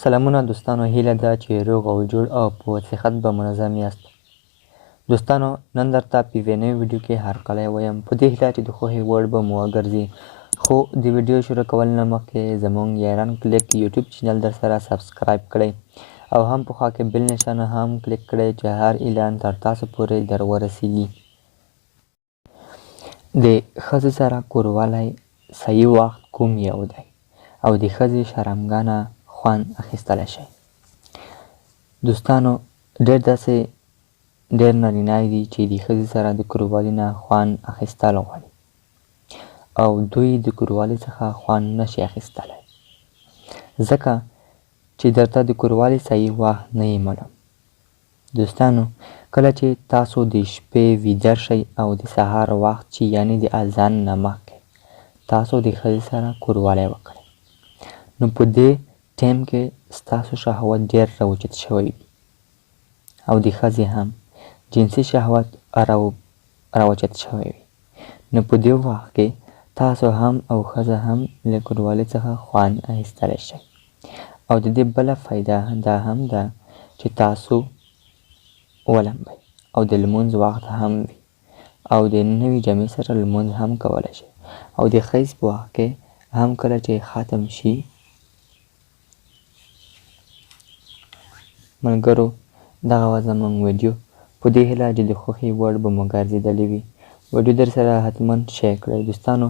سلامونه دوستانو، هیله ده چې روغ او جوړ او په صحت به منظم یاست. دوستانو، نن درته په یوې نوې ویډیو کې هرکلی وایم، په دې هیله چې د خوښې وړ به مو وګرځي. خو د ویډیو شروع کول نه مخکې زموږ یاران کلیک یوټیوب چینل در سره سبسکرایب کړئ او هم په خوا کې بل نشانه هم کلیک کړئ چې هر اعلان تر تاسو پورې در ورسیږي. د ښځې سره کوروالی صحیح وخت کوم یو دی او د ښځې شرمګانه خوند اخیستلی شئ. دوستانو، ډېر نارینه‌وې دي چې د ښځې سره د کوروالي نه خوند اخیستل غواړي او دوی د کوروالي څخه خوند نشي اخیستلی ځکه چې درته د کوروالي صحیح وخت نه یې معلوم. دوستانو، کله چې تاسو د شپې ویده شئ او د سهار وخت چې یعنې د اذان نه مخکې تاسو د ښځې سره کوروالی وکړئ، نو په دې ټایم کې ستاسو شهوت ډېر راوچت شوی وي او د ښځې هم جنسي شهوت راوچت شوی وي. نو په دې وخت کې تاسو هم او ښځه هم له کوروالي څخه خوند اخیستلی شئ. او د دې بله فایده دا هم ده چې تاسو ولمبئ او د لمونځ وخت هم وي او د نوې جامې سره لمونځ هم کولی شئ او د خیز په وخت کې هم کله چې ختم شي. ملګرو، دغه وه زموږ ویډیو، په دې هیله چې د خوښې وړ به مو ګرځېدلې وي. ویډیو در سره حتما شیر کړئ. دوستانو،